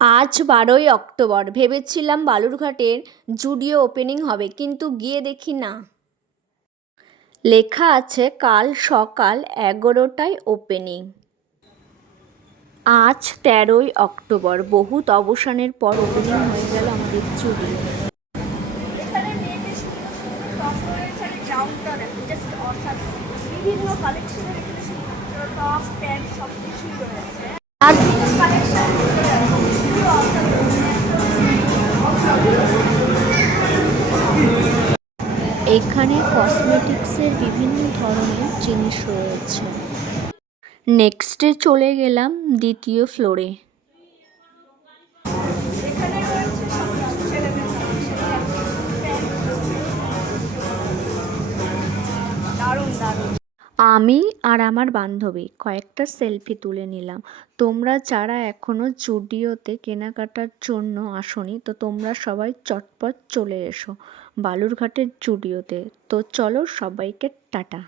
আজ 12ই অক্টোবর। ভেবেছিলাম বালুরঘাটের জুডিও ওপেনিং হবে, কিন্তু গিয়ে দেখি না, লেখা আছে কাল সকাল 11টায় ওপেনিং। আজ 13ই অক্টোবর। বহুত অবসানের পর ওপেনিং হয়ে গেল আমাদের জুডিও। এখানে মেয়েদের সুন্দর সুন্দর টপ রয়েছে আর গ্রাউন্ডটা দেখো, জাস্ট অসাধারণ। বিভিন্ন কালেকশনের এখানে সুন্দর টপ প্যান্ট সব কিছুই রয়েছে। আর কালেকশন এখানে কসমেটিক্সের বিভিন্ন ধরনের জিনিস রয়েছে। নেক্সটে চলে গেলাম দ্বিতীয় ফ্লোরে। এখানে রয়েছে সবকিছু ছেলেদের দারুণ দারুণ। আমি আর আমার বান্ধবী কয়েকটা সেলফি তুলে নিলাম। তোমরা যারা এখনো জুডিওতে কেনাকাটার জন্য আসোনি, তো তোমরা সবাই চটপট চলে এসো বালুরঘাটের জুডিওতে। তো চলো, সবাইকে টাটা।